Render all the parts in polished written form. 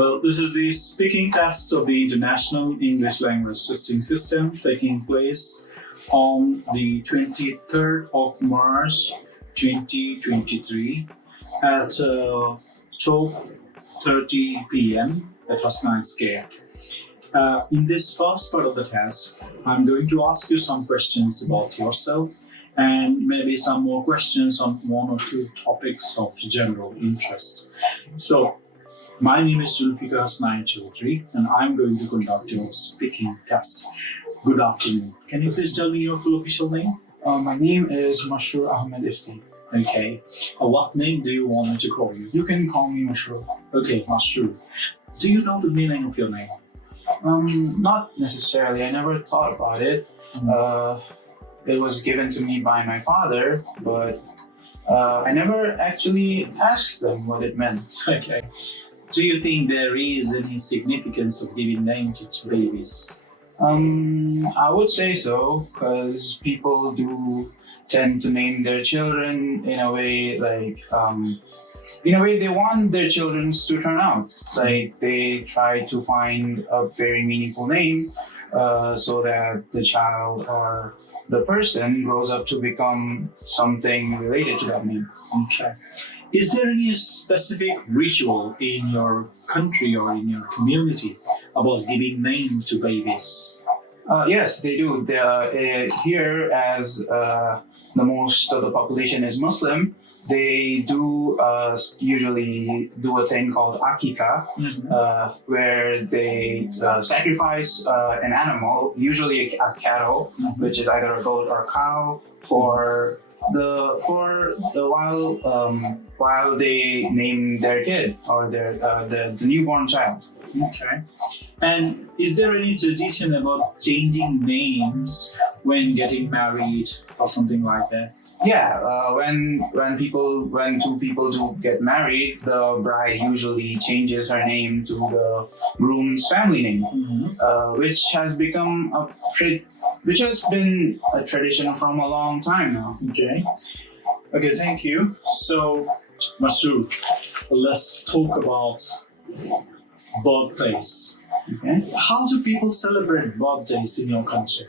Well, this is the speaking test of the International English Language Testing System taking place on the 23rd of March 2023 at 12:30 p.m. That was night scale. In this first part of the test, I'm going to ask you some questions about yourself and maybe some more questions on one or two topics of general interest. So, my name is Zulfikar Hasnain Chaudhry and I'm going to conduct your speaking test. Good afternoon. Can you please tell me your full official name? My name is Masroor Ahmed Ifti. Okay. What name do you want me to call you? You can call me Masroor. Okay, Masroor. Do you know the meaning of your name? Not necessarily. I never thought about it. It was given to me by my father, but I never actually asked them what it meant. Okay. Do you think there is any significance of giving name to babies? I would say so, because people do tend to name their children in a way they want their children to turn out. Like they try to find a very meaningful name so that the child or the person grows up to become something related to that name. Okay. Is there any specific ritual in your country or in your community about giving name to babies? Yes, they do. Here, as the most of the population is Muslim, they do usually do a thing called akika, where they sacrifice an animal, usually a cattle, which is either a goat or a cow, while they name their kid or the newborn child. Okay. And is there any tradition about changing names when getting married or something like that? Yeah, when two people do get married, the bride usually changes her name to the groom's family name, which has been a tradition from a long time now. Okay, thank you. So, Masroor, let's talk about birthdays. Okay. How do people celebrate birthdays in your country?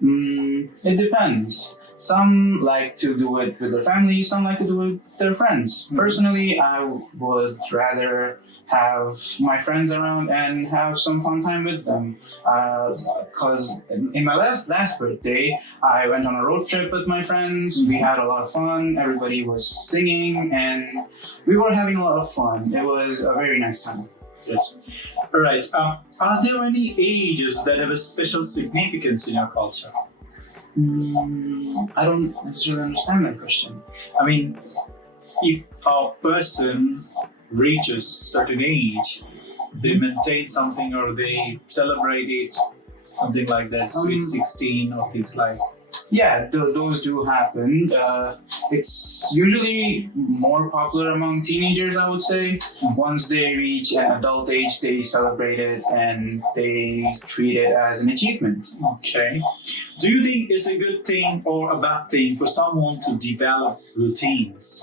It depends. Some like to do it with their family, some like to do it with their friends. Personally, I would rather have my friends around and have some fun time with them. Because in my last birthday, I went on a road trip with my friends. We had a lot of fun. Everybody was singing and we were having a lot of fun. It was a very nice time. Yes. All right. Are there any ages that have a special significance in your culture? I don't necessarily understand that question. I mean, if a person reaches certain age, they maintain something or they celebrate it, something like that, sweet 16 or things like. Yeah, those do happen. It's usually more popular among teenagers, I would say. Once they reach an adult age, they celebrate it and they treat it as an achievement. Okay. Do you think it's a good thing or a bad thing for someone to develop routines?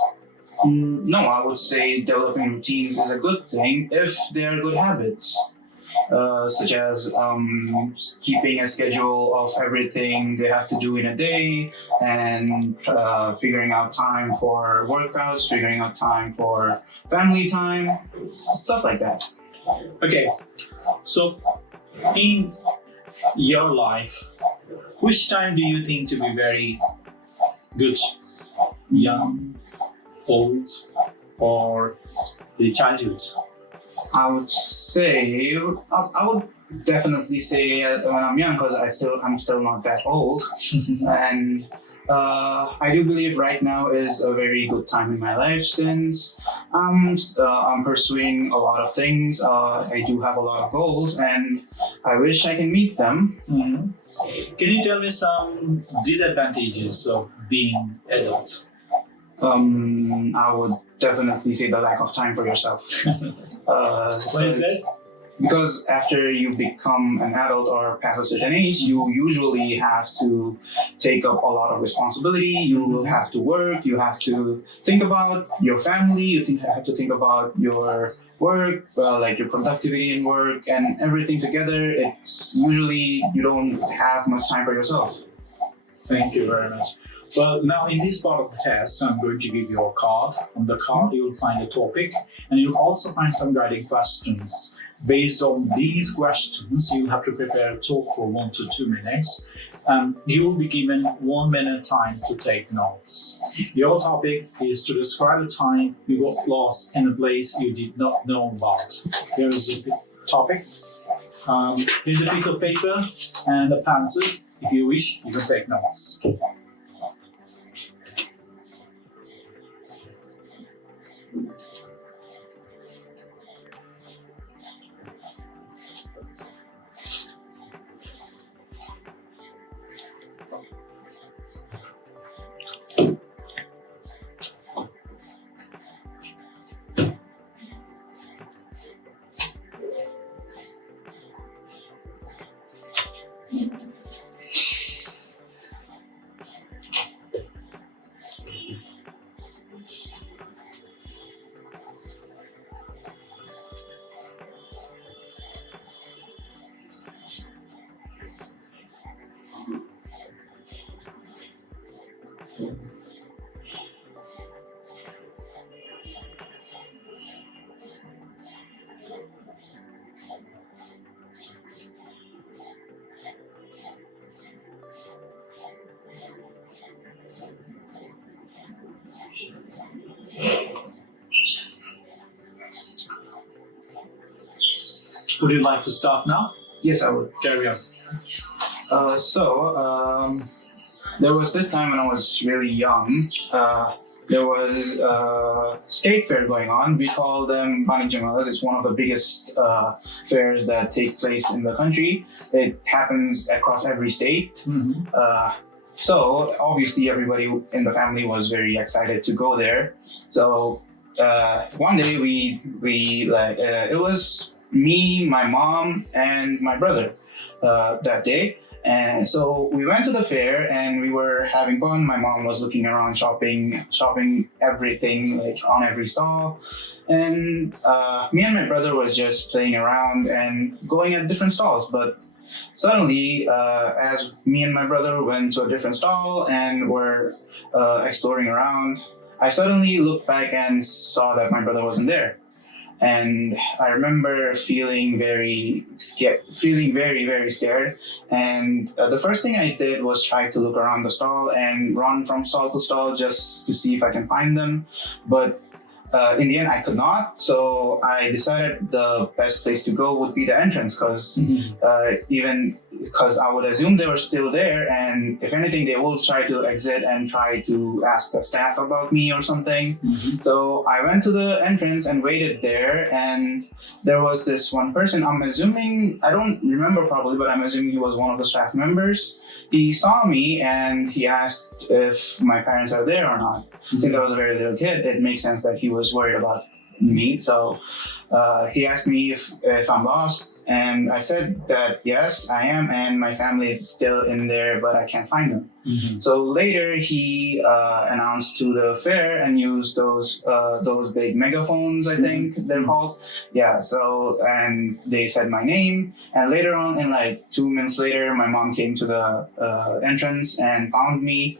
No, I would say developing routines is a good thing if they are good habits. Such as keeping a schedule of everything they have to do in a day and figuring out time for workouts, figuring out time for family time, stuff like that. Okay, so in your life, which time do you think to be very good? Young, old, or the childhood? I would say I would definitely say when I'm young, because I'm still not that old, and I do believe right now is a very good time in my life since I'm pursuing a lot of things. I do have a lot of goals, and I wish I can meet them. Can you tell me some disadvantages of being adult? I would definitely say the lack of time for yourself. What is that? because after you become an adult or past a certain age, you usually have to take up a lot of responsibility. You have to work. You have to think about your family. Have to think about your work, like your productivity in work and everything together. It's usually you don't have much time for yourself. Thank you very much. Well, now in this part of the test, I'm going to give you a card. On the card, you'll find a topic, and you'll also find some guiding questions. Based on these questions, you'll have to prepare a talk for 1 to 2 minutes. You will be given 1 minute time to take notes. Your topic is to describe a time you got lost in a place you did not know about. Here is the topic. Here's a piece of paper and a pencil. If you wish, you can take notes. Would you like to start now? Yes, I would. Carry on. There was this time when I was really young. There was a state fair going on. We call them Bani Jamalas. It's one of the biggest fairs that take place in the country. It happens across every state. Mm-hmm. So obviously everybody in the family was very excited to go there. So one day it was me, my mom, and my brother that day. And so we went to the fair and we were having fun. My mom was looking around shopping everything, like on every stall. And me and my brother was just playing around and going at different stalls. But suddenly, as me and my brother went to a different stall and were exploring around, I suddenly looked back and saw that my brother wasn't there. And I remember feeling very, very scared. And the first thing I did was try to look around the stall and run from stall to stall just to see if I can find them. But in the end, I could not. So I decided the best place to go would be the entrance, because I would assume they were still there. And if anything, they will try to exit and try to ask the staff about me or something. Mm-hmm. So I went to the entrance and waited there. And there was this one person. I don't remember probably, but I'm assuming he was one of the staff members. He saw me and he asked if my parents are there or not. Mm-hmm. Since I was a very little kid, it makes sense that he was worried about me. So he asked me if I'm lost, and I said that yes, I am, and my family is still in there, but I can't find them. Mm-hmm. So later he announced to the fair and used those big megaphones, I think they're called. Yeah. So and they said my name, and later on, in like 2 minutes later, my mom came to the entrance and found me.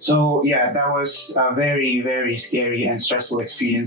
So yeah, that was a very, very scary and stressful experience.